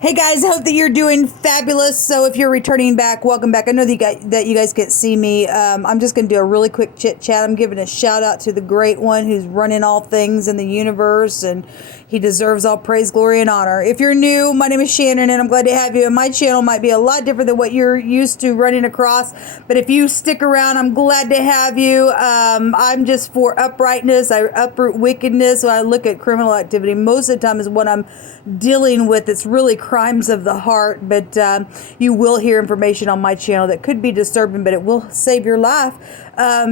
Hey guys, I hope that you're doing fabulous. So if you're returning back, welcome back. I know that you guys can't see me. I'm just going to do a really quick chit chat. I'm giving a shout out to the great one who's running all things in the universe, and he deserves all praise, glory, and honor. If you're new, my name is Shannon, and I'm glad to have you. And my channel might be a lot different than what you're used to running across, but if you stick around, I'm glad to have you. I'm just for uprightness. I uproot wickedness. When I look at criminal activity, most of the time is what I'm dealing with. It's really crimes of the heart, but you will hear information on my channel that could be disturbing, but it will save your life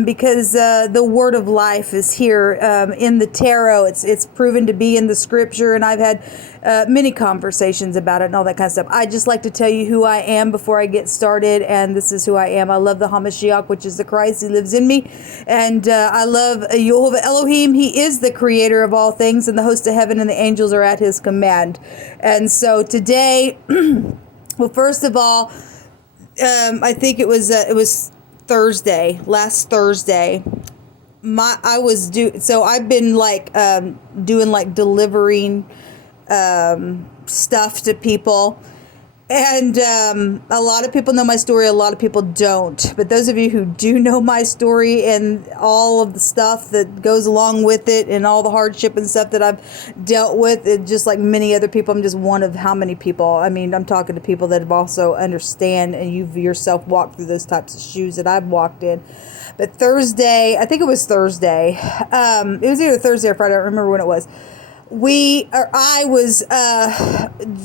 because the word of life is here in the tarot. It's proven to be in the scripture, and I've had many conversations about it and all that kind of stuff. I just like to tell you who I am before I get started, and this is who I am. I love the Hamashiach, which is the Christ. He lives in me, and I love Yehovah Elohim. He is the creator of all things, and the host of heaven and the angels are at his command. And so today, well, first of all, I think it was Thursday, last Thursday. So I've been like doing like delivering stuff to people, and a lot of people know my story, a lot of people don't. But those of you who do know my story and all of the stuff that goes along with it and all the hardship and stuff that I've dealt with, it, just like many other people, I'm just one of how many people. I mean, I'm talking to people that have also understand, and you've yourself walked through those types of shoes that I've walked in. But Thursday, I think it was Thursday, it was either Thursday or Friday, I don't remember when it was. I was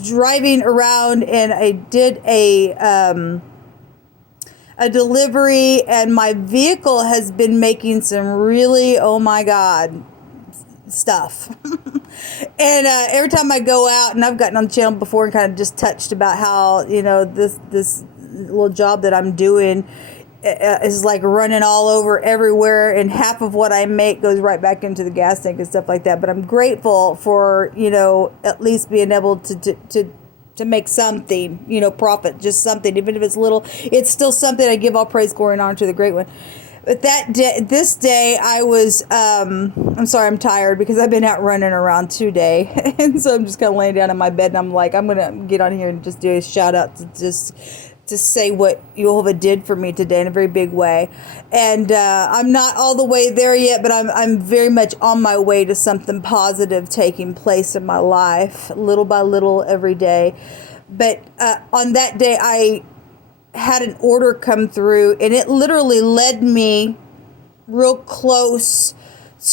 driving around, and I did a delivery, and my vehicle has been making some really, oh my God, stuff. And every time I go out, and I've gotten on the channel before and kind of just touched about how, you know, this little job that I'm doing is like running all over everywhere, and half of what I make goes right back into the gas tank and stuff like that. But I'm grateful for, you know, at least being able to make something, you know, profit, just something, even if it's little, it's still something. I give all praise, glory, and honor to the great one. But this day I was, I'm sorry, I'm tired because I've been out running around today. And so I'm just kind of laying down in my bed, and I'm like, I'm going to get on here and just do a shout out to say what Yehovah did for me today in a very big way. And I'm not all the way there yet, but I'm very much on my way to something positive taking place in my life, little by little, every day. But on that day, I had an order come through, and it literally led me real close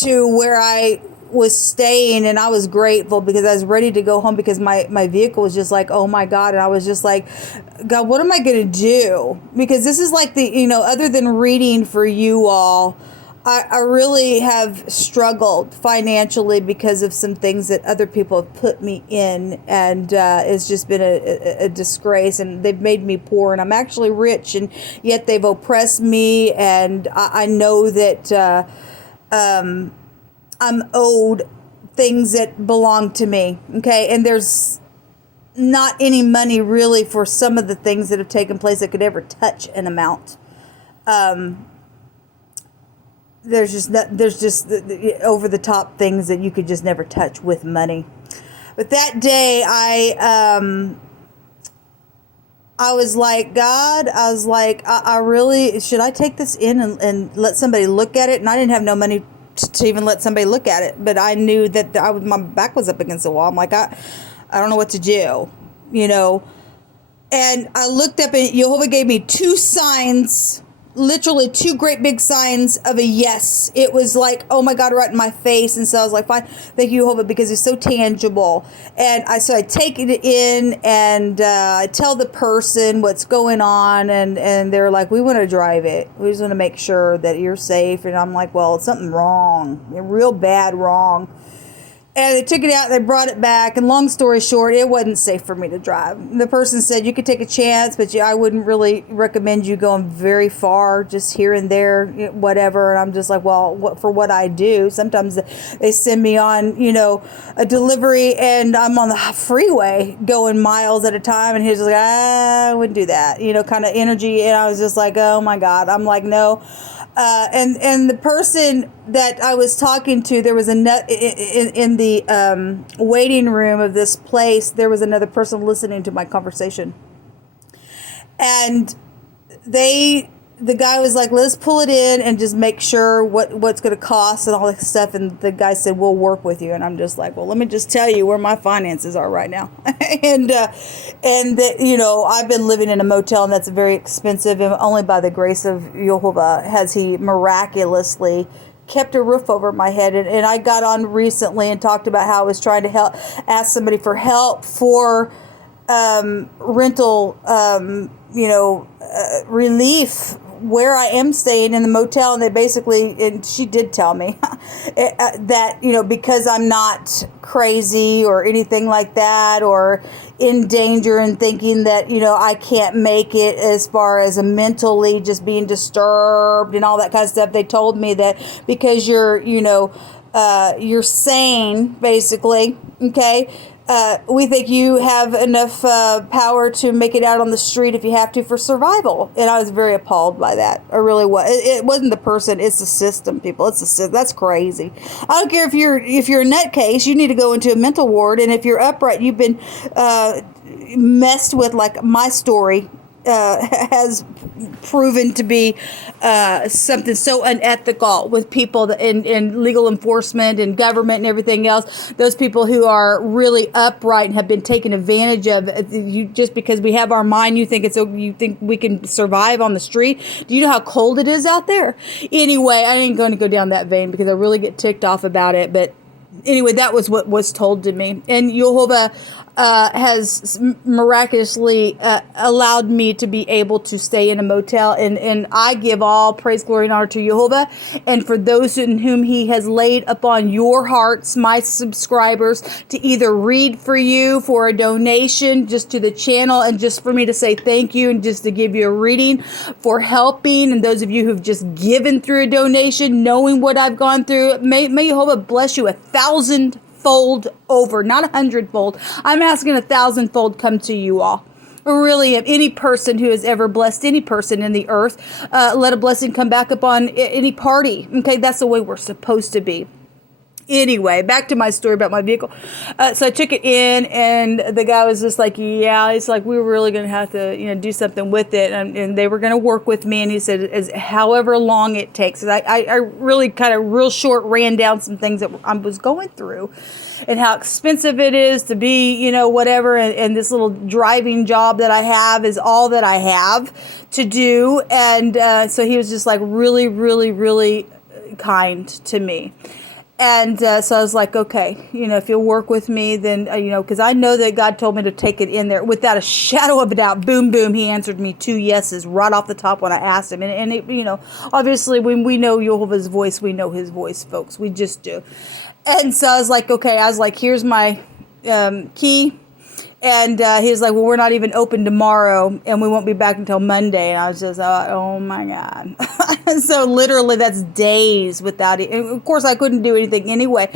to where I was staying, and I was grateful because I was ready to go home because my vehicle was just like, oh my God. And I was just like, God, what am I going to do? Because this is like the, you know, other than reading for you all, I really have struggled financially because of some things that other people have put me in, and it's just been a disgrace, and they've made me poor, and I'm actually rich, and yet they've oppressed me, and I know that I'm owed things that belong to me, okay? And there's not any money really for some of the things that have taken place that could ever touch an amount. There's just the over the top things that you could just never touch with money. But that day I was like, God, I was like, I really, should I take this in and let somebody look at it? And I didn't have no money to even let somebody look at it, but I knew that my back was up against the wall. I'm like, I don't know what to do, you know. And I looked up, and Yehovah gave me two signs, literally two great big signs of a yes. It was like, oh my God, right in my face. And so I was like, fine, thank you, Yehovah, because it's so tangible. And so I take it in, and I tell the person what's going on, and they're like, we want to drive it. We just want to make sure that you're safe. And I'm like, well, it's something wrong, real bad wrong. And they took it out, they brought it back, and long story short, it wasn't safe for me to drive. The person said you could take a chance, but I wouldn't really recommend you going very far, just here and there, whatever. And I'm just like, well, for what I do, sometimes they send me on, you know, a delivery, and I'm on the freeway going miles at a time, and he's just like, I wouldn't do that, you know, kind of energy. And I was just like, oh my God. I'm like, no. And the person that I was talking to, there was in the waiting room of this place, there was another person listening to my conversation. And the guy was like, let's pull it in and just make sure what's going to cost and all that stuff. And the guy said, we'll work with you. And I'm just like, well, let me just tell you where my finances are right now. and I've been living in a motel, and that's very expensive. And only by the grace of Jehovah has he miraculously kept a roof over my head. And I got on recently and talked about how I was trying to ask somebody for help for rental, relief where I am staying in the motel. And they basically, and she did tell me that, because I'm not crazy or anything like that, or in danger and thinking that, I can't make it as far as mentally just being disturbed and all that kind of stuff. They told me that because you're sane, basically, okay, we think you have enough power to make it out on the street if you have to for survival. And I was very appalled by that. I really was. It wasn't the person, it's the system, people. It's the system. That's crazy. I don't care if you're a nutcase, you need to go into a mental ward. And if you're upright, you've been messed with, like my story has proven to be something so unethical with people that in legal enforcement and government and everything else. Those people who are really upright and have been taken advantage of. You just because we have our mind, you think we can survive on the street. Do you know how cold it is out there? Anyway, I ain't going to go down that vein because I really get ticked off about it. But anyway, that was what was told to me. And Jehovah has miraculously allowed me to be able to stay in a motel. And I give all praise, glory, and honor to Jehovah. And for those in whom he has laid upon your hearts, my subscribers, to either read for you for a donation just to the channel, and just for me to say thank you, and just to give you a reading for helping. And those of you who've just given through a donation, knowing what I've gone through, may Jehovah bless you 1,000-fold over, not 100-fold. I'm asking 1,000-fold come to you all. Really, of any person who has ever blessed any person in the earth, let a blessing come back upon any party. Okay, that's the way we're supposed to be. Anyway, back to my story about my vehicle. So I took it in, and the guy was just like, yeah, it's like, we were really going to have to, do something with it. And they were going to work with me. And he said, however long it takes. I really kind of real short ran down some things that I was going through and how expensive it is to be, whatever. And this little driving job that I have is all that I have to do. And so he was just like really, really, really kind to me. And so I was like, okay, if you'll work with me, then, because I know that God told me to take it in there without a shadow of a doubt. Boom, boom. He answered me 2 yeses right off the top when I asked him. And it, obviously when we know Jehovah's voice, we know his voice, folks. We just do. And so I was like, okay, here's my key. And he was like, well, we're not even open tomorrow, and we won't be back until Monday. And I was just, oh my God. So literally that's days without it. And of course, I couldn't do anything anyway.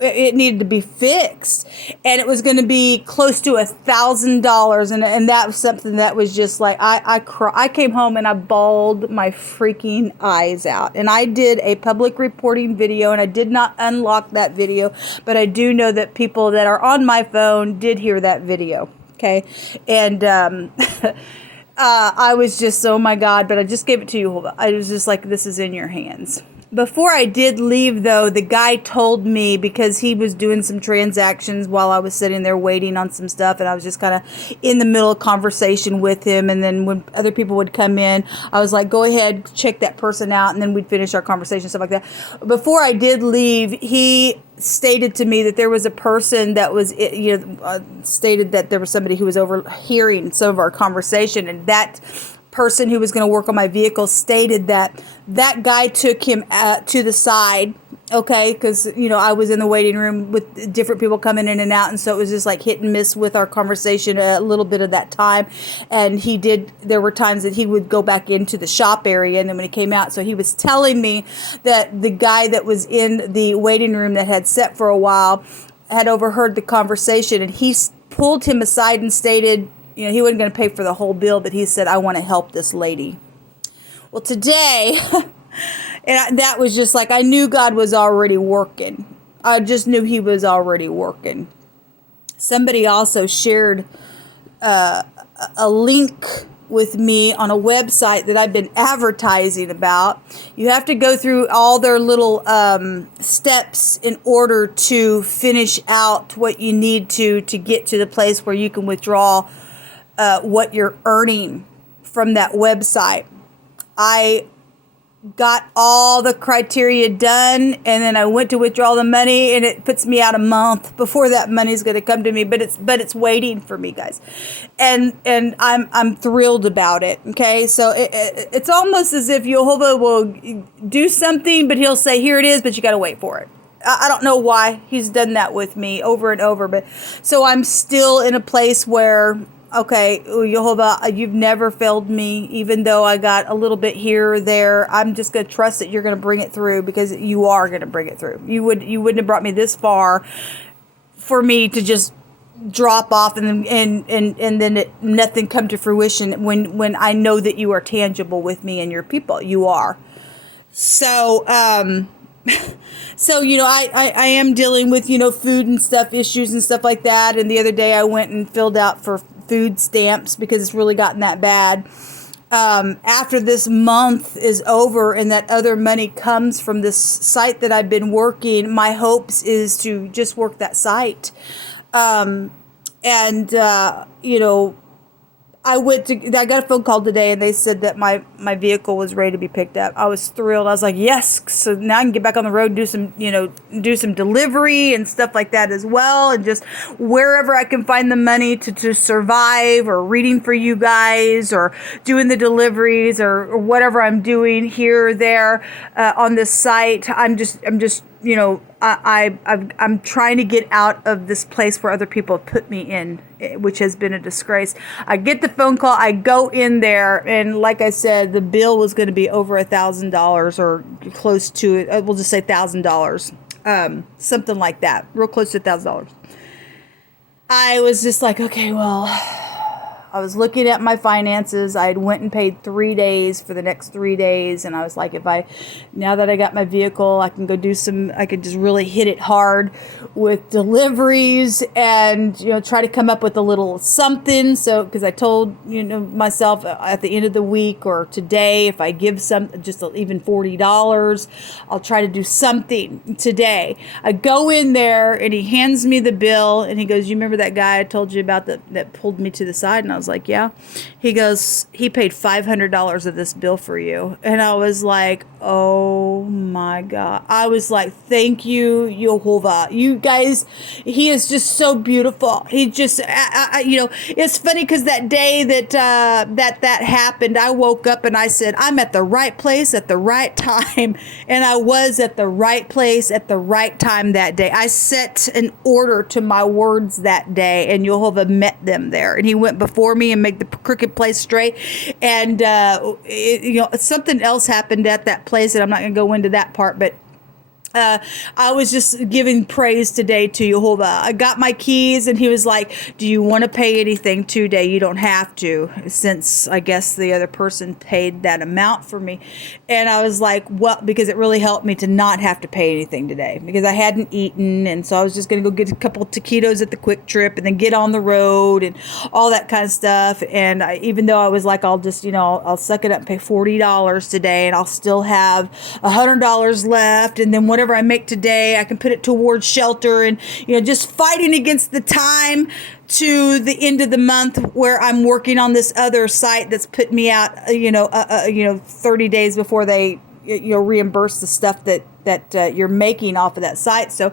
It needed to be fixed. And it was going to be close to $1,000. And that was something that was just like, I came home and I bawled my freaking eyes out. And I did a public reporting video, and I did not unlock that video. But I do know that people that are on my phone did hear that video. Okay. And I was just, oh my God, but I just gave it to you. I was just like, this is in your hands. Before I did leave, though, the guy told me, because he was doing some transactions while I was sitting there waiting on some stuff, and I was just kind of in the middle of conversation with him. And then when other people would come in, I was like, go ahead, check that person out, and then we'd finish our conversation, stuff like that. Before I did leave, he stated to me that there was a person that was, stated that there was somebody who was overhearing some of our conversation, and that person who was going to work on my vehicle stated that guy took him to the side, okay, because I was in the waiting room with different people coming in and out, and so it was just like hit and miss with our conversation a little bit of that time. And there were times that he would go back into the shop area, and then when he came out, so he was telling me that the guy that was in the waiting room that had sat for a while had overheard the conversation, and he pulled him aside and stated, he wasn't going to pay for the whole bill, but he said, I want to help this lady. Well, today And that was just like, I knew God was already working. I just knew he was already working. Somebody also shared a link with me on a website that I've been advertising about. You have to go through all their little steps in order to finish out what you need to get to the place where you can withdraw what you're earning from that website. I got all the criteria done, and then I went to withdraw the money, and it puts me out a month before that money's going to come to me, but it's waiting for me, guys, and I'm thrilled about it. Okay, so it's almost as if Jehovah will do something, but he'll say, here it is, but you got to wait for it. I don't know why he's done that with me over and over, but so I'm still in a place where, okay, Jehovah, you've never failed me, even though I got a little bit here or there. I'm just going to trust that you're going to bring it through, because you are going to bring it through. You wouldn't have brought me this far for me to just drop off and then nothing come to fruition when I know that you are tangible with me and your people. You are. So, so, I am dealing with, food and stuff, issues and stuff like that. And the other day I went and filled out for food stamps because it's really gotten that bad. After this month is over and that other money comes from this site that I've been working, my hopes is to just work that site. I got a phone call today, and they said that my vehicle was ready to be picked up. I was thrilled. I was like, yes. So now I can get back on the road and do some delivery and stuff like that as well. And just wherever I can find the money to survive, or reading for you guys, or doing the deliveries, or whatever I'm doing here or there, on this site. I'm trying to get out of this place where other people have put me in, which has been a disgrace. I get the phone call, I go in there, and like I said, the bill was going to be over $1,000 or close to it. We'll just say $1,000, something like that, real close to $1,000. I was just like, okay, well, I was looking at my finances. I had went and paid 3 days for the next 3 days. And I was like, now that I got my vehicle, I can I could just really hit it hard with deliveries and, try to come up with a little something. So, because I told, myself at the end of the week or today, if I give just even $40, I'll try to do something today. I go in there and he hands me the bill and he goes, you remember that guy I told you about that pulled me to the side? And I was like, yeah. He goes, he paid $500 of this bill for you. And I was like, oh my God. I was like, thank you, Jehovah. You guys, he is just so beautiful. He just, it's funny because that day that happened, I woke up and I said, I'm at the right place at the right time. And I was at the right place at the right time that day. I set an order to my words that day, and Jehovah met them there. And he went before me and make the crooked place straight. And something else happened at that place, and I'm not going to go into that part, but I was just giving praise today to Jehovah. I got my keys, and he was like, do you want to pay anything today? You don't have to, since I guess the other person paid that amount for me. And I was like, well, because it really helped me to not have to pay anything today, because I hadn't eaten. And so I was just going to go get a couple of taquitos at the Quick Trip and then get on the road and all that kind of stuff. And even though I was like, I'll just, I'll suck it up and pay $40 today, and I'll still have $100 left. And then whatever I make today, I can put it towards shelter, and just fighting against the time to the end of the month where I'm working on this other site that's put me out 30 days before they reimburse the stuff that you're making off of that site. So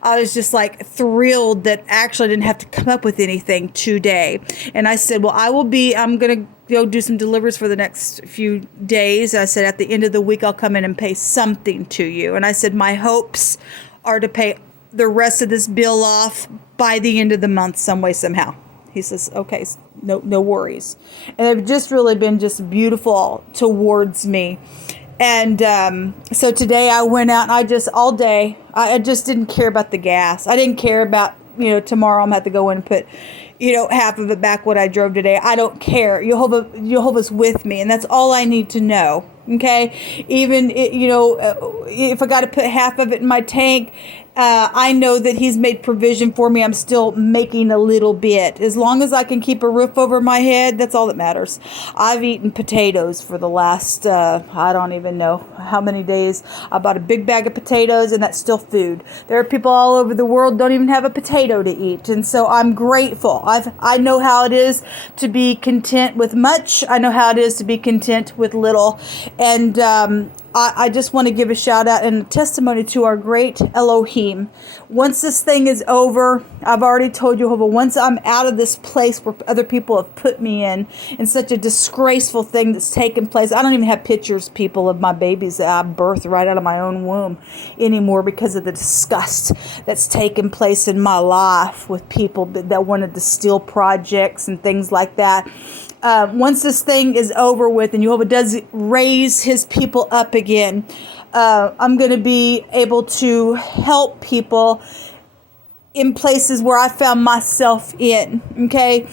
I was just like thrilled that actually I didn't have to come up with anything today. And I said, well, I'm going to go do some deliveries for the next few days. I said, at the end of the week, I'll come in and pay something to you. And I said, my hopes are to pay the rest of this bill off by the end of the month, some way, somehow. He says, okay, no worries. And they've just really been just beautiful towards me. And so today I went out, and all day, I just didn't care about the gas. I didn't care about, tomorrow I'm going to have to go in and put, half of it back what I drove today. I don't care. Jehovah's with me, and that's all I need to know. Okay, even if I got to put half of it in my tank, I know that He's made provision for me. I'm still making a little bit. As long as I can keep a roof over my head, that's all that matters. I've eaten potatoes for the last, I don't even know how many days. I bought a big bag of potatoes, and that's still food. There are people all over the world don't even have a potato to eat, and so I'm grateful. I know how it is to be content with much. I know how it is to be content with little, and I just want to give a shout out and a testimony to our great Elohim. Once this thing is over, I've already told Jehovah, once I'm out of this place where other people have put me in such a disgraceful thing that's taken place. I don't even have pictures, people, of my babies that I birthed right out of my own womb anymore because of the disgust that's taken place in my life with people that wanted to steal projects and things like that. Once this thing is over with and Jehovah does raise His people up again, I'm going to be able to help people in places where I found myself in, okay?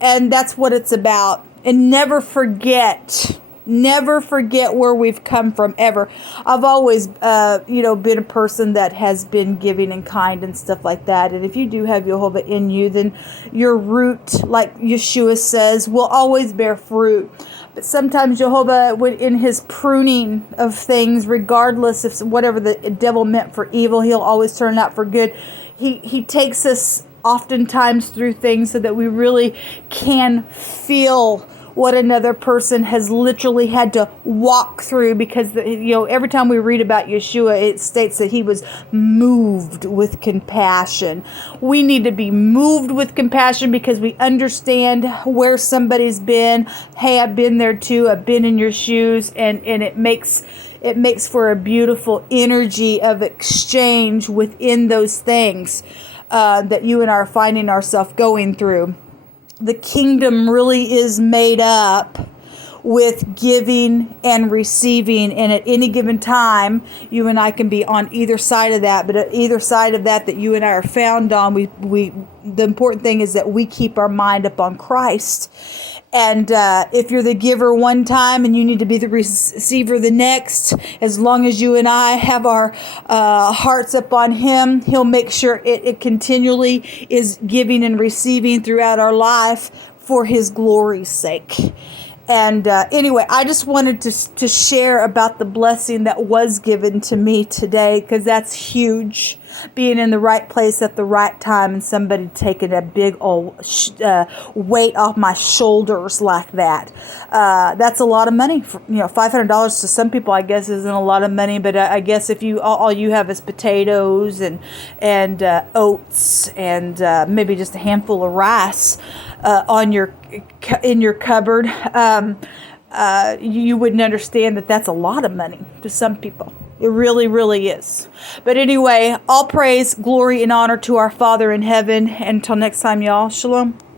And that's what it's about. And never forget where we've come from, ever. I've always, been a person that has been giving and kind and stuff like that. And if you do have Jehovah in you, then your root, like Yeshua says, will always bear fruit. But sometimes Jehovah, in His pruning of things, regardless of whatever the devil meant for evil, He'll always turn it out for good. He takes us oftentimes through things so that we really can feel what another person has literally had to walk through, because every time we read about Yeshua, it states that He was moved with compassion. We need to be moved with compassion because we understand where somebody's been. Hey, I've been there too. I've been in your shoes, and it makes for a beautiful energy of exchange within those things that you and I are finding ourselves going through. The kingdom really is made up with giving and receiving, and at any given time, you and I can be on either side of that. But at either side of that you and I are found on, the important thing is that we keep our mind up on Christ. And if you're the giver one time and you need to be the receiver the next, as long as you and I have our hearts up on Him, He'll make sure it continually is giving and receiving throughout our life for His glory's sake. And anyway, I just wanted to share about the blessing that was given to me today, because that's huge. Being in the right place at the right time, and somebody taking a big old weight off my shoulders like that. That's a lot of money. $500 to some people, I guess, isn't a lot of money. But I guess if all you have is potatoes and oats and maybe just a handful of rice in your cupboard, you wouldn't understand that that's a lot of money to some people. It really, really is. But anyway, all praise, glory, and honor to our Father in heaven. Until next time, y'all. Shalom.